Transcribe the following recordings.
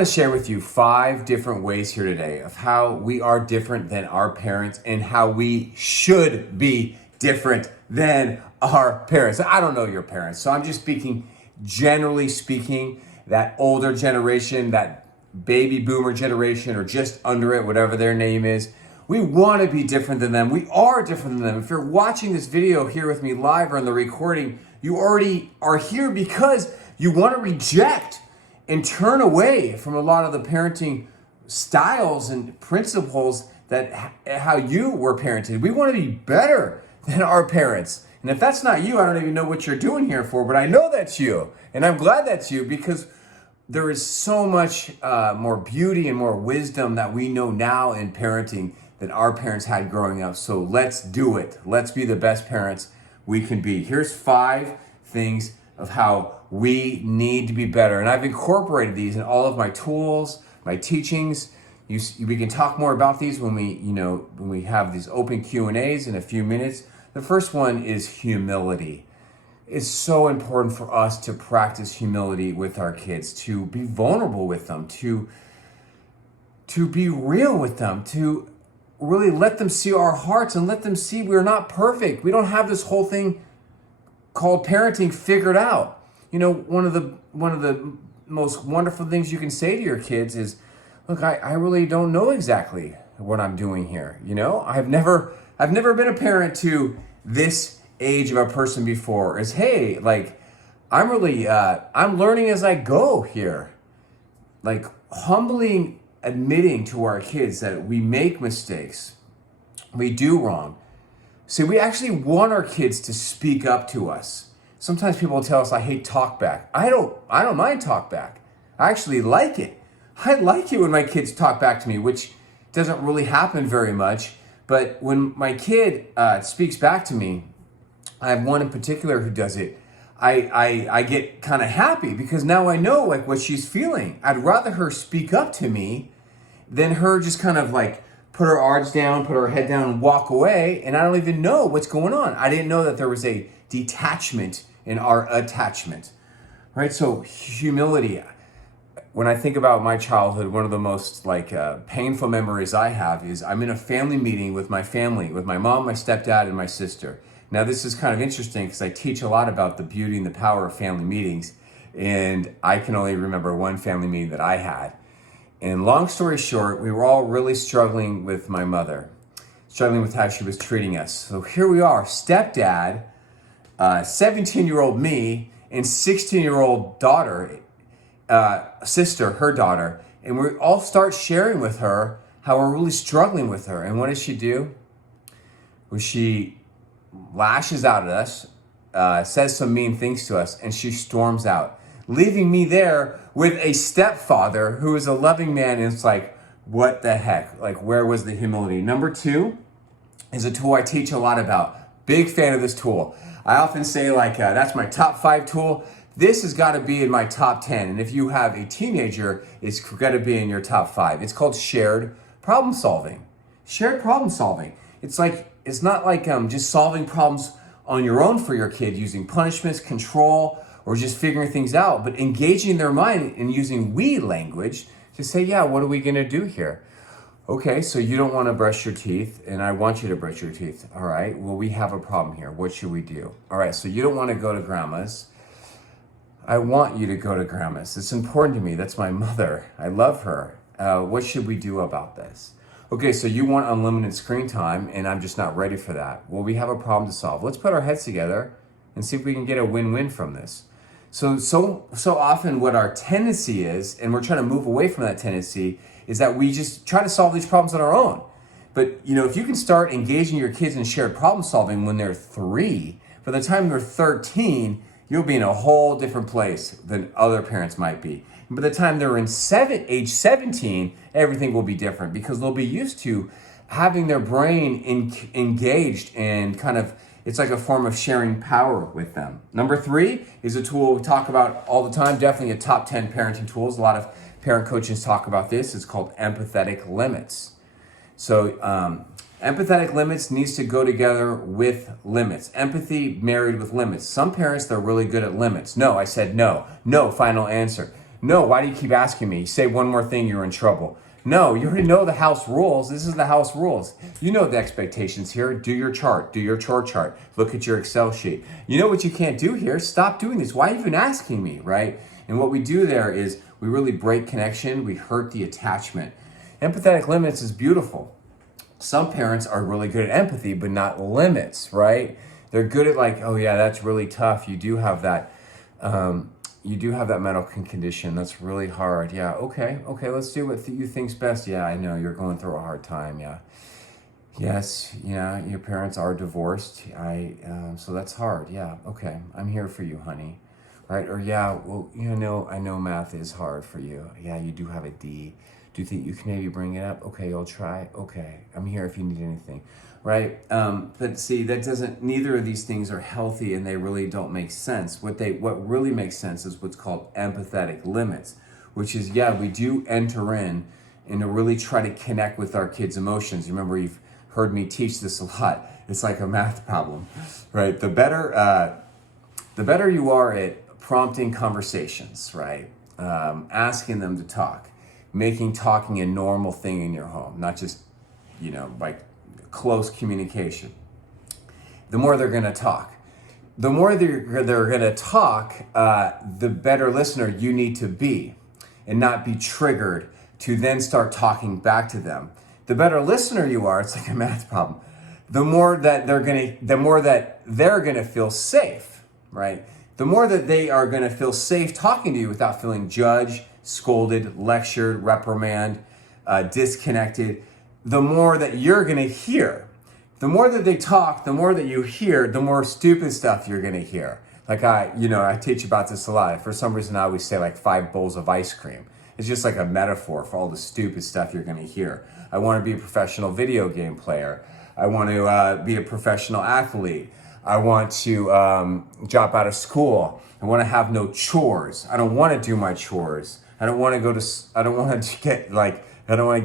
want to share with you 5 different ways here today of how we are different than our parents and how we should be different than our parents. I don't know your parents, so I'm just speaking, generally speaking, that older generation, that baby boomer generation, or just under it, whatever their name is. We want to be different than them. We are different than them. If you're watching this video here with me live or in the recording, you already are here because you want to reject and turn away from a lot of the parenting styles and principles that how you were parented. We want to be better than our parents. And if that's not you, I don't even know what you're doing here for, but I know that's you. And I'm glad that's you because there is so much more beauty and more wisdom that we know now in parenting than our parents had growing up. So let's do it. Let's be the best parents we can be. Here's 5 things of how we need to be better. And I've incorporated these in all of my tools, my teachings. We can talk more about these when we have these open Q&As in a few minutes. The first one is humility. It's so important for us to practice humility with our kids, to be vulnerable with them, to be real with them, to really let them see our hearts and let them see we're not perfect. We don't have this whole thing called parenting figured out. You know, one of the most wonderful things you can say to your kids is, look, I really don't know exactly what I'm doing here. You know, I've never been a parent to this age of a person before. Is, hey, like, I'm learning as I go here. Like, humbly admitting to our kids that we make mistakes, we do wrong. See, we actually want our kids to speak up to us. Sometimes people tell us, I hate talk back. I don't mind talk back. I actually like it. I like it when my kids talk back to me, which doesn't really happen very much. But when my kid speaks back to me, I have one in particular who does it. I get kind of happy because now I know like what she's feeling. I'd rather her speak up to me than her just kind of like put her arms down, put her head down and walk away. And I don't even know what's going on. I didn't know that there was a detachment in our attachment, right? So humility. When I think about my childhood, one of the most painful memories I have is I'm in a family meeting with my family, with my mom, my stepdad, and my sister. Now this is kind of interesting because I teach a lot about the beauty and the power of family meetings, and I can only remember one family meeting that I had. And long story short, we were all really struggling with my mother, struggling with how she was treating us. So here we are, stepdad, 17-year-old me, and 16-year-old daughter, sister, her daughter, and we all start sharing with her how we're really struggling with her. And what does she do? Well, she lashes out at us, says some mean things to us, and she storms out, leaving me there with a stepfather who is a loving man. And it's like, what the heck? Like, where was the humility? Number 2 is a tool I teach a lot about. Big fan of this tool. I often say that's my top 5 tool. This has got to be in my top 10. And if you have a teenager, it's got to be in your top 5. It's called shared problem solving. Shared problem solving. It's not like just solving problems on your own for your kid using punishments, control, or just figuring things out, but engaging their mind and using we language to say, yeah, what are we going to do here? Okay, so you don't want to brush your teeth, and I want you to brush your teeth. All right, well, we have a problem here. What should we do? All right, so you don't want to go to grandma's. I want you to go to grandma's. It's important to me. That's my mother. I love her. What should we do about this? Okay, so you want unlimited screen time, and I'm just not ready for that. Well, we have a problem to solve. Let's put our heads together and see if we can get a win-win from this. So often what our tendency is, and we're trying to move away from that tendency, is that we just try to solve these problems on our own. But if you can start engaging your kids in shared problem solving when they're 3, by the time they're 13, you'll be in a whole different place than other parents might be. And by the time they're in age 17, everything will be different because they'll be used to having their brain engaged and kind of, it's like a form of sharing power with them. Number 3 is a tool we talk about all the time, definitely a top 10 parenting tools. A lot of parent coaches talk about this. It's called empathetic limits. So empathetic limits needs to go together with limits. Empathy married with limits. Some parents, they're really good at limits. No, I said no. No, final answer. No, why do you keep asking me? You say one more thing, you're in trouble. No, you already know the house rules. This is the house rules. You know the expectations here. Do your chart. Do your chore chart. Look at your Excel sheet. You know what you can't do here? Stop doing this. Why are you even asking me, right? And what we do there is we really break connection. We hurt the attachment. Empathetic limits is beautiful. Some parents are really good at empathy, but not limits, right? They're good at like, oh yeah, that's really tough. You do have that. You do have that medical condition. That's really hard. Yeah. Okay. Let's do what you think's best. Yeah, I know you're going through a hard time. Yeah. Yes. Yeah. Your parents are divorced. So that's hard. Yeah. Okay. I'm here for you, honey. Right. Or yeah. Well, I know math is hard for you. Yeah. You do have a D. Do you think you can maybe bring it up? Okay. You'll try. Okay. I'm here if you need anything. Right? But see, neither of these things are healthy and they really don't make sense. What really makes sense is what's called empathetic limits, which is, we do enter in and to really try to connect with our kids' emotions. You remember, you've heard me teach this a lot. It's like a math problem, right? The better you are at prompting conversations, right? Asking them to talk, making talking a normal thing in your home, not just, like, close communication. The more they're going to talk. The more they're going to talk, the better listener you need to be and not be triggered to then start talking back to them. The better listener you are, it's like a math problem. The more that they're going to feel safe, right? The more that they are going to feel safe talking to you without feeling judged, scolded, lectured, reprimanded, disconnected. The more that you're going to hear. The more that they talk, the more that you hear, the more stupid stuff you're going to hear. Like I teach about this a lot. For some reason, I always say like 5 bowls of ice cream. It's just like a metaphor for all the stupid stuff you're going to hear. I want to be a professional video game player. I want to be a professional athlete. I want to drop out of school. I want to have no chores. I don't want to do my chores. I don't want to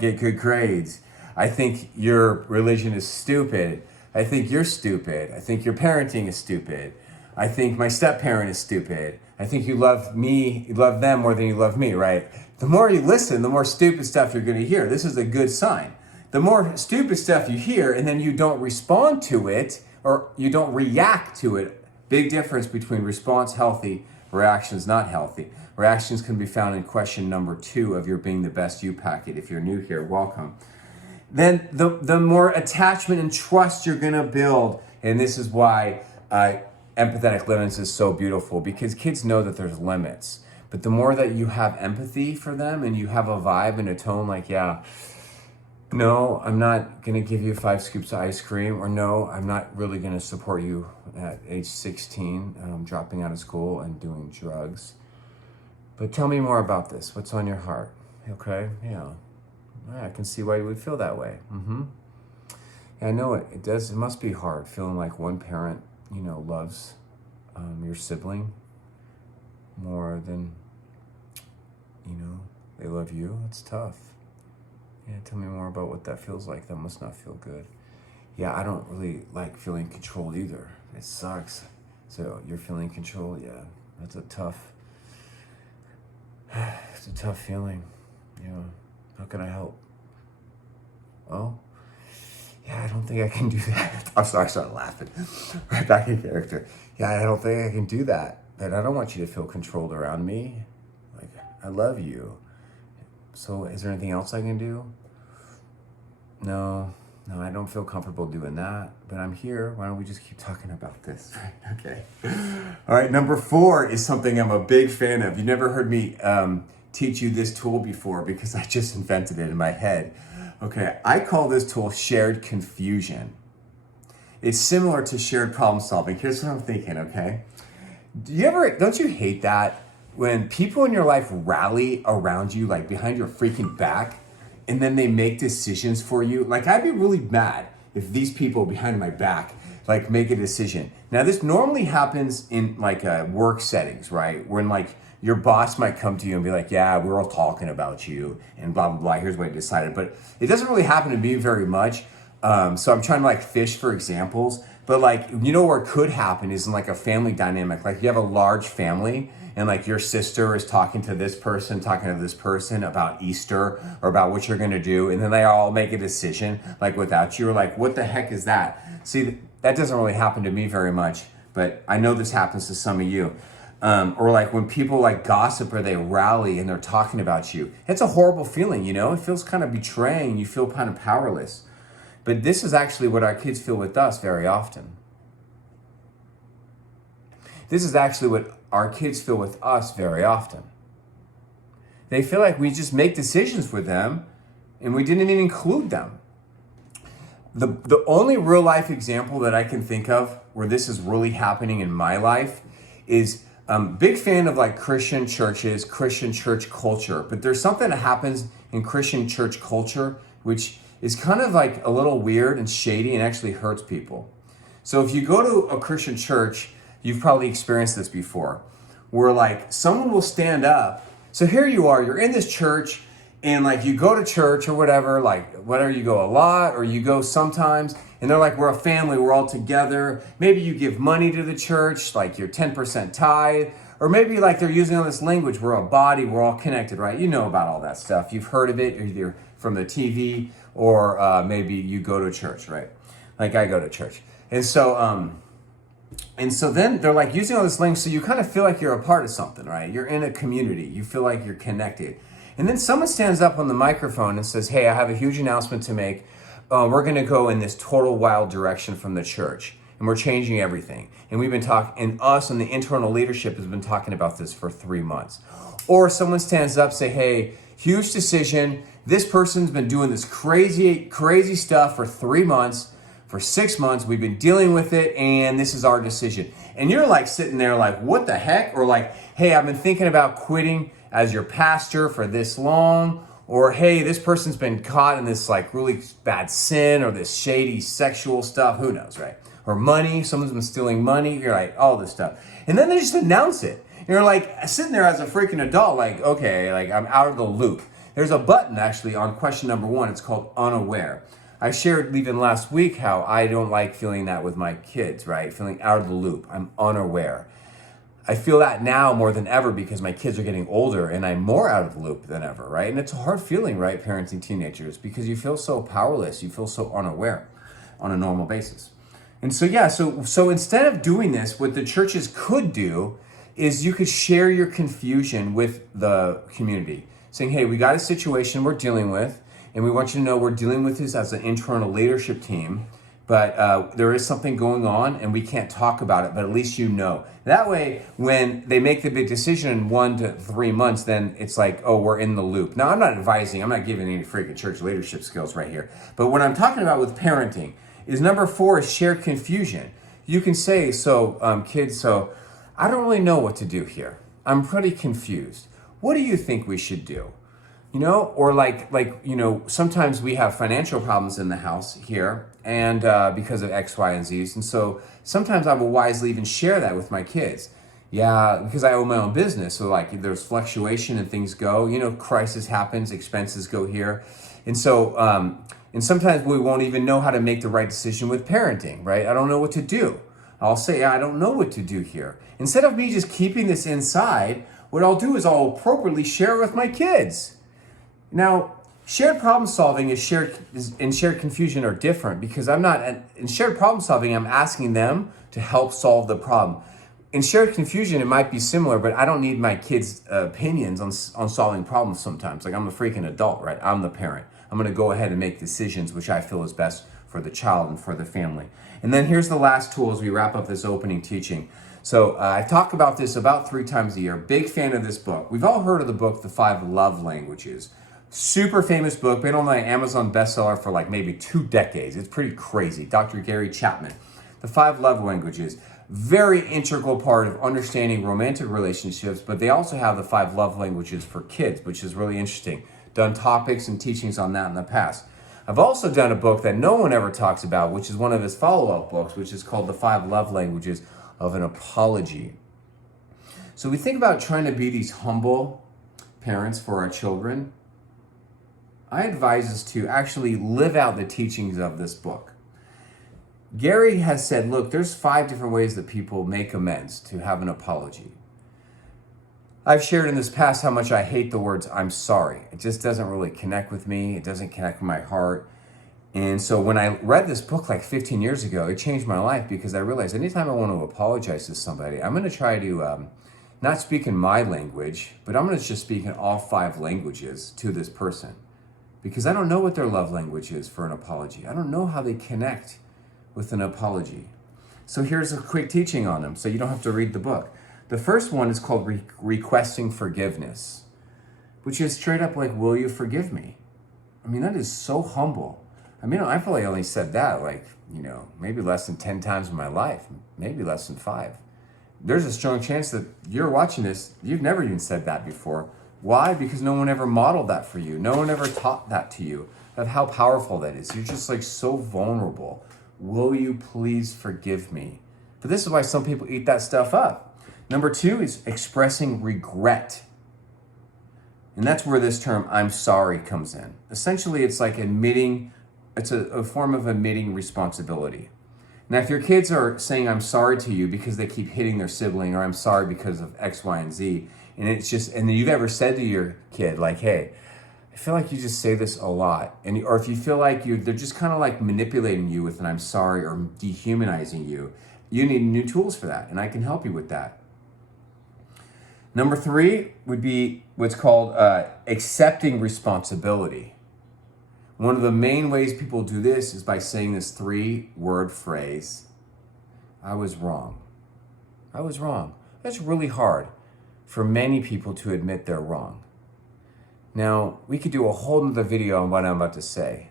get good grades. I think your religion is stupid. I think you're stupid. I think your parenting is stupid. I think my step-parent is stupid. I think you love them more than you love me, right? The more you listen, the more stupid stuff you're going to hear. This is a good sign. The more stupid stuff you hear and then you don't respond to it or you don't react to it, big difference between response healthy, reactions not healthy. Reactions can be found in question number 2 of your Being the Best You packet. If you're new here, welcome. Then the more attachment and trust you're gonna build. And this is why empathetic limits is so beautiful, because kids know that there's limits. But the more that you have empathy for them and you have a vibe and a tone like, no, I'm not gonna give you 5 scoops of ice cream, or no, I'm not really gonna support you at age 16, dropping out of school and doing drugs. But tell me more about this. What's on your heart? Okay, yeah. I can see why you would feel that way. Yeah, I know it does. It must be hard feeling like one parent, loves your sibling more than, they love you. It's tough. Yeah, tell me more about what that feels like. That must not feel good. Yeah, I don't really like feeling controlled either. It sucks. So you're feeling control? Yeah, that's it's a tough feeling. How can I help? Oh, yeah, I don't think I can do that. I'm sorry, I started laughing. Right back in character. Yeah, I don't think I can do that. But I don't want you to feel controlled around me. Like, I love you. So is there anything else I can do? No, I don't feel comfortable doing that. But I'm here. Why don't we just keep talking about this? Okay. All right, number 4 is something I'm a big fan of. You never heard me teach you this tool before because I just invented it in my head. Okay, I call this tool shared confusion. It's similar to shared problem solving. Here's what I'm thinking, okay? Don't you hate that when people in your life rally around you, like behind your freaking back, and then they make decisions for you? Like, I'd be really mad if these people behind my back like make a decision. Now, this normally happens in like work settings, right? When like your boss might come to you and be like, yeah, we're all talking about you and blah, blah, blah. Here's what I decided. But it doesn't really happen to me very much. So I'm trying to like fish for examples. But like, you know where it could happen is in like a family dynamic. Like you have a large family and like your sister is talking to this person about Easter or about what you're gonna do. And then they all make a decision like without you. Or like, what the heck is that? See, that doesn't really happen to me very much, but I know this happens to some of you. Or like when people like gossip or they rally and they're talking about you. It's a horrible feeling, you know? It feels kind of betraying. You feel kind of powerless. But this is actually what our kids feel with us very often. This is actually what our kids feel with us very often. They feel like we just make decisions for them and we didn't even include them. The only real life example that I can think of where this is really happening in my life is big fan of like Christian churches, Christian church culture. But there's something that happens in Christian church culture which is kind of like a little weird and shady and actually hurts people. So if you go to a Christian church, you've probably experienced this before, where like someone will stand up. So here you are, you're in this church and like you go to church or whatever, like whether you go a lot or you go sometimes, and they're like, we're a family, we're all together. Maybe you give money to the church, like your 10% tithe, or maybe like they're using all this language, we're a body, we're all connected, right? You know about all that stuff. You've heard of it either from the TV or maybe you go to church, right? Like I go to church. And so then they're like using all this language, so you kind of feel like you're a part of something, right? You're in a community, you feel like you're connected. And then someone stands up on the microphone and says, hey, I have a huge announcement to make. We're gonna go in this total wild direction from the church. And we're changing everything. And we've been talking, and us and the internal leadership has been talking about this for 3 months. Or someone stands up, say, hey, huge decision. This person's been doing this crazy, crazy stuff for 3 months, for 6 months. We've been dealing with it, and this is our decision. And you're like sitting there like, what the heck? Or like, hey, I've been thinking about quitting as your pastor for this long. Or, hey, this person's been caught in this like really bad sin or this shady sexual stuff. Who knows, right? Or money. Someone's been stealing money. You're like, all this stuff. And then they just announce it. You're like sitting there as a freaking adult, like, okay, like I'm out of the loop. There's a button actually on question number 1. It's called unaware. I shared even last week how I don't like feeling that with my kids, right? Feeling out of the loop. I'm unaware. I feel that now more than ever because my kids are getting older and I'm more out of the loop than ever, right? And it's a hard feeling, right, parenting teenagers, because you feel so powerless. You feel so unaware on a normal basis. And so, yeah, so instead of doing this, what the churches could do is you could share your confusion with the community, saying, hey, we got a situation we're dealing with, and we want you to know we're dealing with this as an internal leadership team, but there is something going on, and we can't talk about it, but at least you know. That way, when they make the big decision in 1 to 3 months, then it's like, oh, we're in the loop. Now, I'm not advising, I'm not giving any freaking church leadership skills right here, but what I'm talking about with parenting is number 4 is shared confusion. You can say, kids, I don't really know what to do here. I'm pretty confused. What do you think we should do? You know, or like sometimes we have financial problems in the house here, and because of X, Y, and Z's, and so sometimes I will wisely even share that with my kids. Yeah, because I own my own business, so like there's fluctuation and things go. You know, crisis happens, expenses go here, and so and sometimes we won't even know how to make the right decision with parenting. Right? I don't know what to do. I'll say I don't know what to do here. Instead of me just keeping this inside, what I'll do is I'll appropriately share it with my kids. Now, shared problem solving and shared confusion are different because in shared problem solving, I'm asking them to help solve the problem. In shared confusion, it might be similar, but I don't need my kids' opinions on solving problems sometimes. Like I'm a freaking adult, right? I'm the parent. I'm gonna go ahead and make decisions which I feel is best for the child and for the family. And then here's the last tool as we wrap up this opening teaching. So I talk about this about 3 times a year. Big fan of this book. We've all heard of the book, The 5 Love Languages. Super famous book, been on my Amazon bestseller for like maybe 2 decades. It's pretty crazy. Dr. Gary Chapman. The 5 Love Languages. Very integral part of understanding romantic relationships, but they also have the 5 love languages for kids, which is really interesting. Done topics and teachings on that in the past. I've also done a book that no one ever talks about, which is one of his follow-up books, which is called The 5 Love Languages of an Apology. So we think about trying to be these humble parents for our children. I advise us to actually live out the teachings of this book. Gary has said, look, there's 5 different ways that people make amends to have an apology. I've shared in this past how much I hate the words I'm sorry. It just doesn't really connect with me. It doesn't connect with my heart. And so when I read this book like 15 years ago, it changed my life because I realized anytime I want to apologize to somebody, I'm going to try to not speak in my language, but I'm going to just speak in all 5 languages to this person because I don't know what their love language is for an apology. I don't know how they connect with an apology. So here's a quick teaching on them so you don't have to read the book. The first one is called requesting forgiveness, which is straight up like, will you forgive me? I mean, that is so humble. I mean, I probably only said that like, maybe less than 10 times in my life, maybe less than 5. There's a strong chance that you're watching this, you've never even said that before. Why? Because no one ever modeled that for you. No one ever taught that to you, of how powerful that is. You're just like so vulnerable. Will you please forgive me? But this is why some people eat that stuff up. Number 2 is expressing regret. And that's where this term, I'm sorry, comes in. Essentially, it's like it's a form of admitting responsibility. Now, if your kids are saying I'm sorry to you because they keep hitting their sibling, or I'm sorry because of X, Y, and Z, and you've ever said to your kid, like, hey, I feel like you just say this a lot. Or if you feel like they're just kind of like manipulating you with an I'm sorry or dehumanizing you, you need new tools for that, and I can help you with that. Number 3 would be what's called accepting responsibility. One of the main ways people do this is by saying this 3-word phrase, I was wrong. I was wrong. That's really hard for many people to admit they're wrong. Now, we could do a whole other video on what I'm about to say.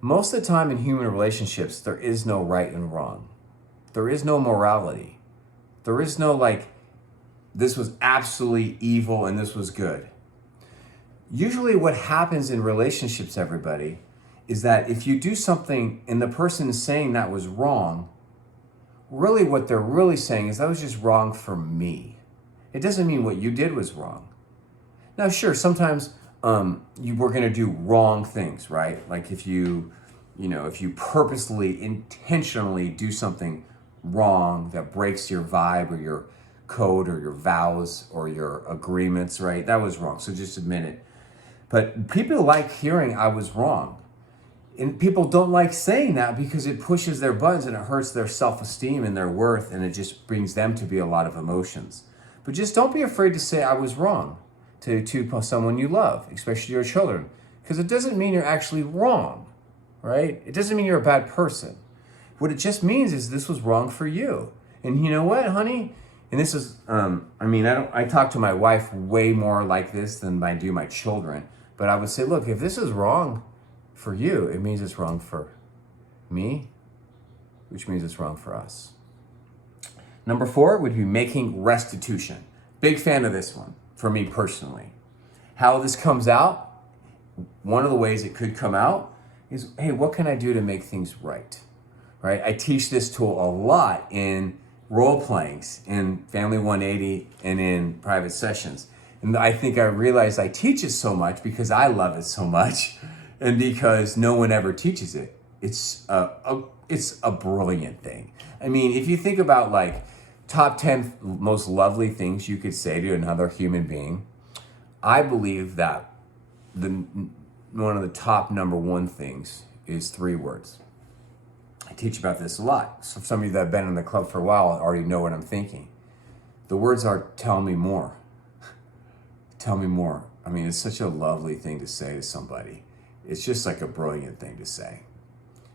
Most of the time in human relationships, there is no right and wrong. There is no morality. There is no like, this was absolutely evil and this was good. Usually what happens in relationships, everybody, is that if you do something and the person is saying that was wrong, really what they're really saying is that was just wrong for me. It doesn't mean what you did was wrong. Now, sure, sometimes you were going to do wrong things, right? Like if you purposely, intentionally do something wrong that breaks your vibe or your code or your vows or your agreements, right? That was wrong. So just admit it. But people like hearing I was wrong. And people don't like saying that because it pushes their buttons and it hurts their self-esteem and their worth, and it just brings them to be a lot of emotions. But just don't be afraid to say I was wrong to someone you love, especially your children, because it doesn't mean you're actually wrong, right? It doesn't mean you're a bad person. What it just means is this was wrong for you. And you know what, honey? And this is, I talk to my wife way more like this than I do my children. But I would say, look, if this is wrong for you, it means it's wrong for me, which means it's wrong for us. Number 4 would be making restitution. Big fan of this one for me personally. How this comes out, one of the ways it could come out is, hey, what can I do to make things right? Right? I teach this tool a lot in role playings, in Family 180, and in private sessions. And I think I realized I teach it so much because I love it so much, and because no one ever teaches it. It's a brilliant thing. I mean, if you think about like top 10 most lovely things you could say to another human being, I believe that one of the top number 1 things is 3 words. I teach about this a lot. So some of you that have been in the club for a while already know what I'm thinking. The words are, tell me more. Tell me more. I mean, it's such a lovely thing to say to somebody. It's just like a brilliant thing to say.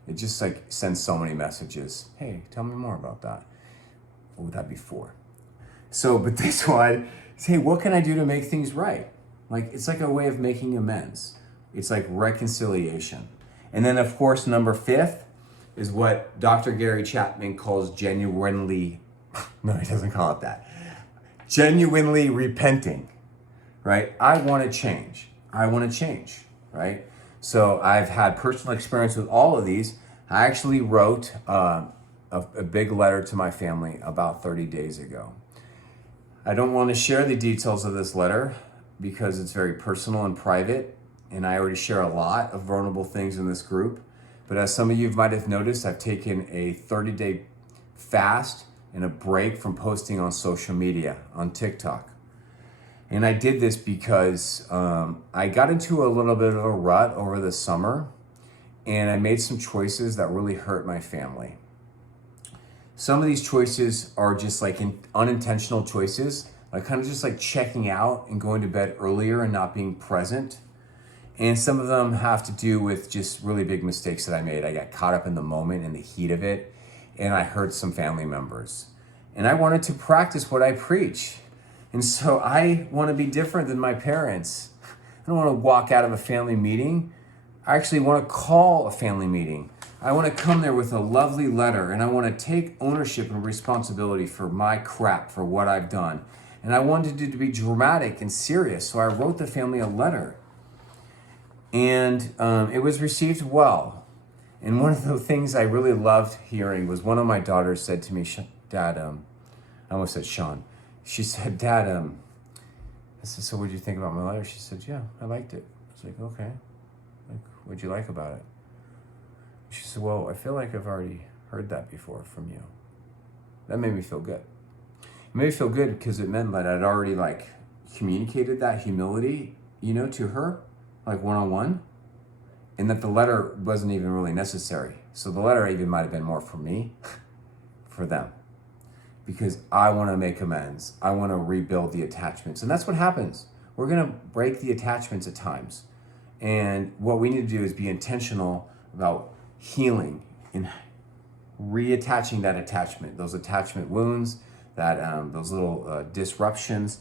It just like sends so many messages. Hey, tell me more about that. What would that be for? So, but this one is, hey, what can I do to make things right? Like, it's like a way of making amends. It's like reconciliation. And then, of course, number 5 is what Dr. Gary Chapman calls genuinely, no, he doesn't call it that, genuinely repenting, right? I want to change. I want to change, right? So I've had personal experience with all of these. I actually wrote a big letter to my family about 30 days ago. I don't want to share the details of this letter because it's very personal and private, and I already share a lot of vulnerable things in this group. But as some of you might have noticed, I've taken a 30-day fast and a break from posting on social media, on TikTok. And I did this because I got into a little bit of a rut over the summer, and I made some choices that really hurt my family. Some of these choices are just like unintentional choices, like kind of just like checking out and going to bed earlier and not being present. And some of them have to do with just really big mistakes that I made. I got caught up in the moment, in the heat of it, and I hurt some family members. And I wanted to practice what I preach. And so I want to be different than my parents. I don't want to walk out of a family meeting. I actually want to call a family meeting. I want to come there with a lovely letter, and I want to take ownership and responsibility for my crap, for what I've done. And I wanted it to be dramatic and serious, so I wrote the family a letter. And it was received well. And one of the things I really loved hearing was one of my daughters said to me, Dad, I almost said Sean. She said, Dad, I said, so what did you think about my letter? She said, yeah, I liked it. I was like, okay. Like, what'd you like about it? She said, well, I feel like I've already heard that before from you. That made me feel good. It made me feel good because it meant that I'd already like communicated that humility, to her, like one-on-one, and that the letter wasn't even really necessary. So the letter even might have been more for me, for them, because I want to make amends. I want to rebuild the attachments. And that's what happens. We're going to break the attachments at times. And what we need to do is be intentional about healing and reattaching that attachment, those attachment wounds, that those little disruptions